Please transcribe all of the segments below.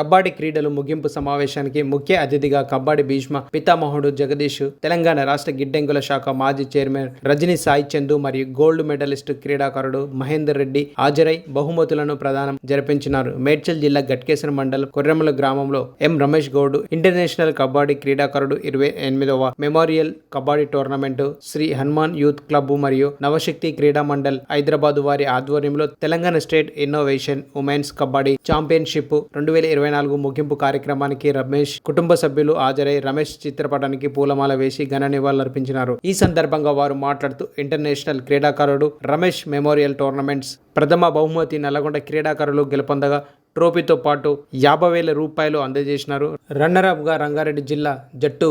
కబడ్డీ క్రీడలు ముగింపు సమావేశానికి ముఖ్య అతిథిగా కబడ్డీ భీష్మ పితామహుడు జగదీష్ తెలంగాణ రాష్ట్ర గిడ్డంగుల శాఖ మాజీ చైర్మన్ రజనీ సాయి చందు మరియు గోల్డ్ మెడలిస్టు క్రీడాకారుడు మహేందర్ రెడ్డి హాజరై బహుమతులను ప్రదానం జరిపించినారు. మేడ్చల్ జిల్లా గట్కేశ్వర మండలం కొర్రెముల గ్రామంలో ఎం రమేష్ గౌడ్ ఇంటర్నేషనల్ కబడ్డీ క్రీడాకారుడు ఇరవై ఎనిమిదవ memorial kabaddi tournament Shri Hanuman youth club మరియు నవశక్తి క్రీడా మండల్ హైదరాబాద్ వారి ఆధ్వర్యంలో Telangana state innovation women's kabaddi championship రెండు వేల ఇరవై నాలుగు ముగింపు కార్యక్రమానికి రమేష్ కుటుంబ సభ్యులు హాజరై రమేష్ చిత్రపటానికి పూలమాల వేసి ఘన నివాళులర్పించినారు. ఈ సందర్భంగా వారు మాట్లాడుతూ ఇంటర్నేషనల్ క్రీడాకారుడు రమేష్ మెమోరియల్ టోర్నమెంట్స్ ప్రథమ బహుమతి నల్లగొండ క్రీడాకారులు గెలుపొందగా ట్రోఫీతో పాటు యాభై వేల రూపాయలు అందజేసినారు. రన్నర్గా రంగారెడ్డి జిల్లా జట్టు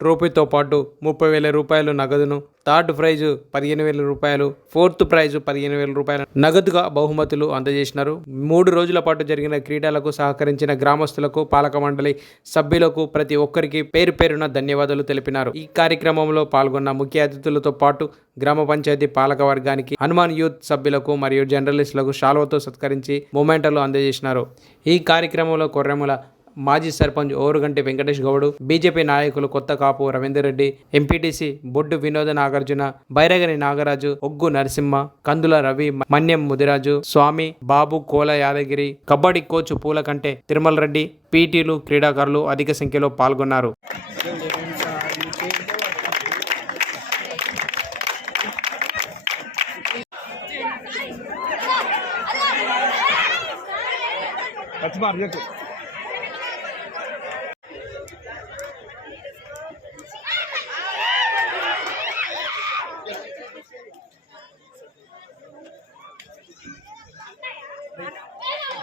ట్రోఫీతో పాటు ముప్పై వేల రూపాయలు నగదును థర్డ్ ప్రైజు పదిహేను వేల రూపాయలు ఫోర్త్ ప్రైజు పదిహేను వేల రూపాయలు నగదుగా బహుమతులు అందజేసినారు. మూడు రోజుల పాటు జరిగిన క్రీడలకు సహకరించిన గ్రామస్తులకు పాలక మండలి సభ్యులకు ప్రతి ఒక్కరికి పేరు పేరున ధన్యవాదాలు తెలిపినారు. ఈ కార్యక్రమంలో పాల్గొన్న ముఖ్య అతిథులతో పాటు గ్రామ పంచాయతీ పాలక వర్గానికి హనుమాన్ యూత్ సభ్యులకు మరియు జర్నలిస్టులకు శాల్వతో సత్కరించి మొమెంటలు అందజేసినారు. ఈ కార్యక్రమంలో కొర్రెముల మాజీ సర్పంచ్ ఓరుగంటి వెంకటేష్ గౌడ్ బీజేపీ నాయకులు కొత్త కాపు రవీందర్ రెడ్డి ఎంపీటీసీ బొడ్డు వినోద నాగార్జున బైరగని నాగరాజు ఒగ్గు నరసింహ కందుల రవి మన్యం ముదిరాజు స్వామి బాబు కోల యాదగిరి కబడ్డీ కోచ్ పూలకంటే తిరుమల రెడ్డి పీటీలు క్రీడాకారులు అధిక సంఖ్యలో పాల్గొన్నారు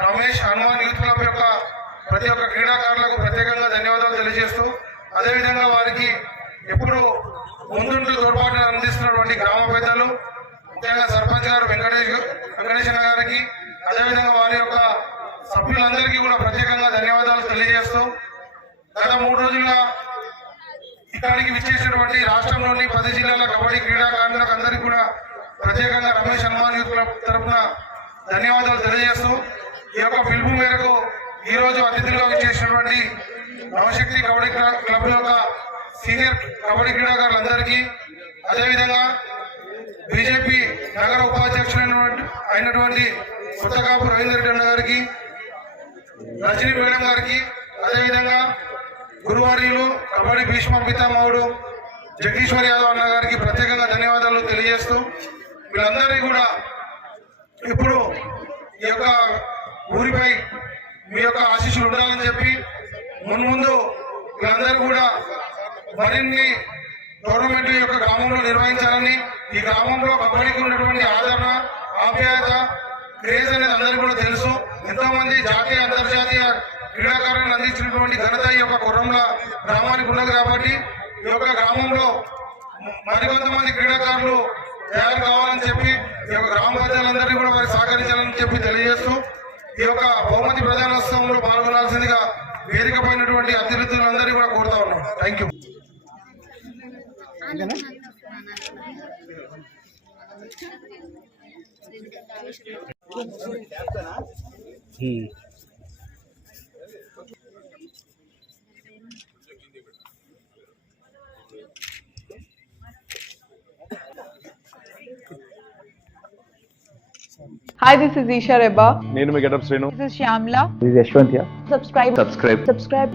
రమేష్ హనుమాన్ యూత్ క్లబ్ యొక్క ప్రతి ఒక్క క్రీడాకారులకు ప్రత్యేకంగా ధన్యవాదాలు తెలియజేస్తూ అదేవిధంగా వారికి ఎప్పుడు ముందుంటూ తోడ్పాటు అందిస్తున్నటువంటి గ్రామ పెద్దలు ముఖ్యంగా సర్పంచ్ గారు వెంకటేష్ వెంకటేశ్వర గారికి అదేవిధంగా వారి యొక్క సభ్యులందరికీ కూడా ప్రత్యేకంగా ధన్యవాదాలు తెలియజేస్తూ గత మూడు రోజులుగా ఇక్కడికి విచ్చేసినటువంటి రాష్ట్రంలోని పది జిల్లాల కబడ్డీ క్రీడాకారులకు అందరికీ కూడా ప్రత్యేకంగా రమేష్ హనుమాన్ యూత్ క్లబ్ తరఫున ధన్యవాదాలు తెలియజేస్తూ ఈ యొక్క పిలుపు మేరకు ఈరోజు అతిథులుగా చేసినటువంటి నవశక్తి కబడ్డీ క్లబ్ యొక్క సీనియర్ కబడ్డీ క్రీడాకారులందరికీ అదేవిధంగా బీజేపీ నగర ఉపాధ్యక్షుడు అయినటువంటి కొత్తకాపు రవీందర్ రెడ్డి అన్న గారికి రజనీ మేడం గారికి అదేవిధంగా గురువారీలు కబడ్డీ భీష్మ పితామహుడు జగదీశ్వర్ యాదవ్ అన్న గారికి ప్రత్యేకంగా ధన్యవాదాలు తెలియజేస్తూ వీళ్ళందరినీ కూడా ఇప్పుడు ఈ యొక్క ఊరిపై మీ యొక్క ఆశీస్సులు ఉండాలని చెప్పి మున్ముందు వీళ్ళందరూ కూడా మరిన్ని టోర్నమెంట్ యొక్క గ్రామంలో నిర్వహించాలని ఈ గ్రామంలో కబడ్డీకి ఉన్నటువంటి ఆదరణ ఆప్యాయత క్రేజ్ అనేది అందరికీ కూడా తెలుసు. ఎంతో మంది జాతీయ అంతర్జాతీయ క్రీడాకారులను అందించినటువంటి ఘనత ఈ యొక్క కుర్రంల గ్రామానికి ఉన్నది కాబట్టి ఈ యొక్క గ్రామంలో మరికొంతమంది క్రీడాకారులు తయారు కావాలి. ఈ యొక్క గ్రామ ప్రజలందరినీ కూడా వారికి సహకరించాలని చెప్పి తెలియజేస్తూ ఈ యొక్క బహుమతి ప్రధానోత్సవంలో పాల్గొనాల్సిందిగా వేదిక పోయినటువంటి అతిథులందరినీ కూడా కోరుతా ఉన్నాం. Thank you Hi, this is Isha Reba. నేను మీ getup Srinu This is Shyamla. This is Yashwant here. Subscribe. Subscribe. Subscribe.